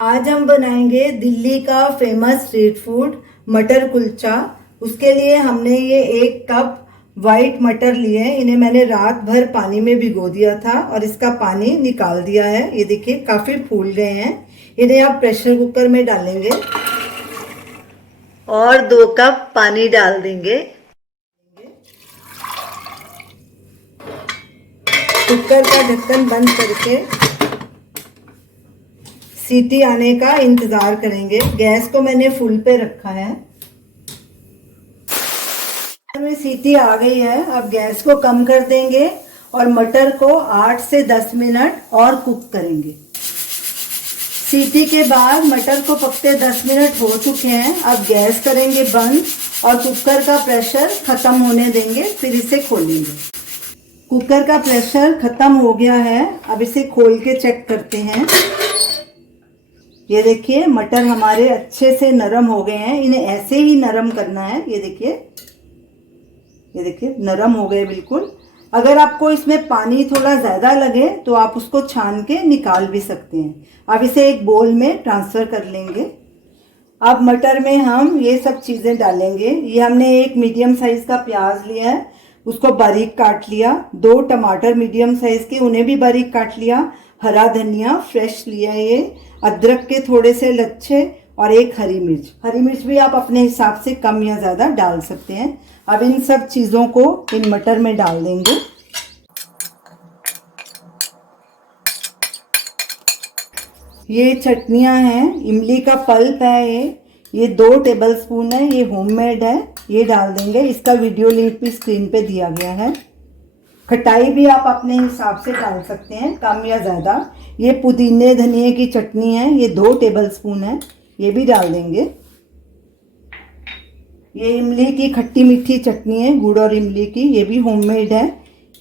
आज हम बनाएंगे दिल्ली का फेमस स्ट्रीट फूड मटर कुलचा। उसके लिए हमने ये 1 कप वाइट मटर लिए हैं। इन्हें मैंने रात भर पानी में भिगो दिया था और इसका पानी निकाल दिया है। ये देखिए काफ़ी फूल गए हैं। इन्हें आप प्रेशर कुकर में डालेंगे और 2 कप पानी डाल देंगे। कुकर का ढक्कन बंद करके सीटी आने का इंतजार करेंगे। गैस को मैंने फुल पे रखा है। में सीटी आ गई है। अब गैस को कम कर देंगे और मटर को 8 से 10 मिनट और कुक करेंगे। सीटी के बाद मटर को पकते 10 मिनट हो चुके हैं। अब गैस करेंगे बंद और कुकर का प्रेशर खत्म होने देंगे, फिर इसे खोलेंगे। कुकर का प्रेशर खत्म हो गया है। अब इसे खोल के चेक करते हैं। ये देखिए मटर हमारे अच्छे से नरम हो गए हैं। इन्हें ऐसे ही नरम करना है। ये देखिए नरम हो गए बिल्कुल। अगर आपको इसमें पानी थोड़ा ज़्यादा लगे तो आप उसको छान के निकाल भी सकते हैं। अब इसे एक बोल में ट्रांसफ़र कर लेंगे। अब मटर में हम ये सब चीज़ें डालेंगे। ये हमने एक मीडियम साइज़ का प्याज लिया है, उसको बारीक काट लिया। 2 टमाटर मीडियम साइज़ के, उन्हें भी बारीक काट लिया। हरा धनिया फ्रेश लिया है। ये अदरक के थोड़े से लच्छे और एक हरी मिर्च। हरी मिर्च भी आप अपने हिसाब से कम या ज़्यादा डाल सकते हैं। अब इन सब चीज़ों को इन मटर में डाल देंगे। ये चटनियाँ हैं, इमली का पल्प है। ये 2 टेबलस्पून है। ये होममेड है। ये डाल देंगे। इसका वीडियो लिंक भी स्क्रीन पे दिया गया है। खटाई भी आप अपने हिसाब से डाल सकते हैं, कम या ज़्यादा। ये पुदीने धनिए की चटनी है। ये 2 टेबलस्पून है। ये भी डाल देंगे। ये इमली की खट्टी मीठी चटनी है, गुड़ और इमली की। ये भी होममेड है।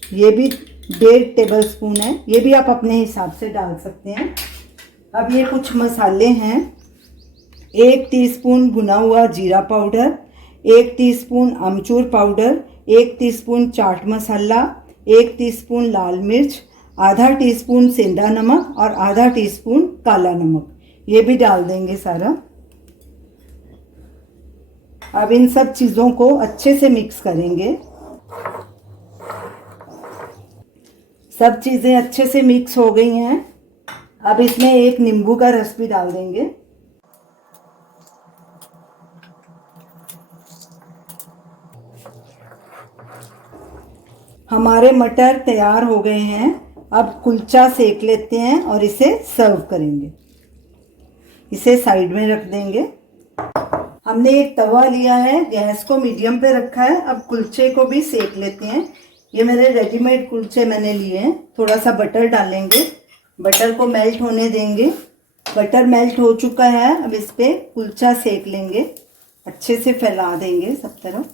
ये भी 1.5 टेबलस्पून है। ये भी आप अपने हिसाब से डाल सकते हैं। अब ये कुछ मसाले हैं। 1 टीस्पून भुना हुआ जीरा पाउडर, 1 टीस्पून अमचूर powder, 1 teaspoon chaat masala, 1 teaspoon लाल मिर्च, आधा टीस्पून सेंधा नमक और आधा टीस्पून काला नमक। ये भी डाल देंगे सारा। अब इन सब चीज़ों को अच्छे से मिक्स करेंगे। सब चीज़ें अच्छे से मिक्स हो गई हैं। अब इसमें 1 नींबू का रस भी डाल देंगे। हमारे मटर तैयार हो गए हैं। अब कुलचा सेक लेते हैं और इसे सर्व करेंगे। इसे साइड में रख देंगे। हमने एक तवा लिया है, गैस को मीडियम पे रखा है। अब कुलचे को भी सेक लेते हैं। ये मेरे रेडीमेड कुलचे मैंने लिए हैं। थोड़ा सा बटर डालेंगे, बटर को मेल्ट होने देंगे। बटर मेल्ट हो चुका है। अब इस पे कुलचा सेक लेंगे, अच्छे से फैला देंगे सब तरफ।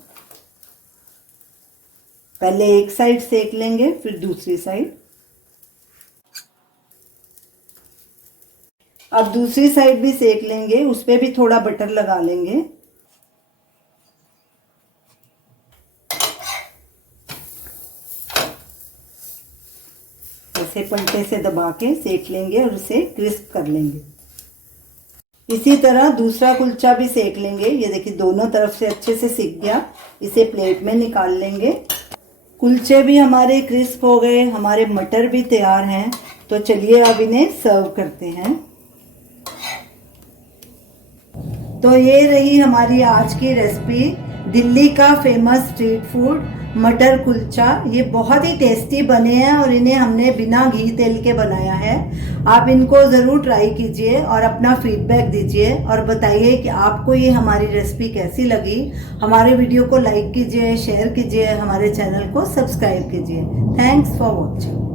पहले एक साइड सेक लेंगे, फिर दूसरी साइड। अब दूसरी साइड भी सेक लेंगे, उस पर भी थोड़ा बटर लगा लेंगे। ऐसे पलटे से दबा के सेक लेंगे और इसे क्रिस्प कर लेंगे। इसी तरह दूसरा कुलचा भी सेक लेंगे। ये देखिए दोनों तरफ से अच्छे से सिक गया। इसे प्लेट में निकाल लेंगे। कुलचे भी हमारे क्रिस्प हो गए, हमारे मटर भी तैयार हैं। तो चलिए अब इन्हें सर्व करते हैं। तो ये रही हमारी आज की रेसिपी, दिल्ली का फेमस स्ट्रीट फूड मटर कुलचा। ये बहुत ही टेस्टी बने हैं और इन्हें हमने बिना घी तेल के बनाया है। आप इनको ज़रूर ट्राई कीजिए और अपना फीडबैक दीजिए और बताइए कि आपको ये हमारी रेसिपी कैसी लगी। हमारे वीडियो को लाइक कीजिए, शेयर कीजिए, हमारे चैनल को सब्सक्राइब कीजिए। Thanks for watching.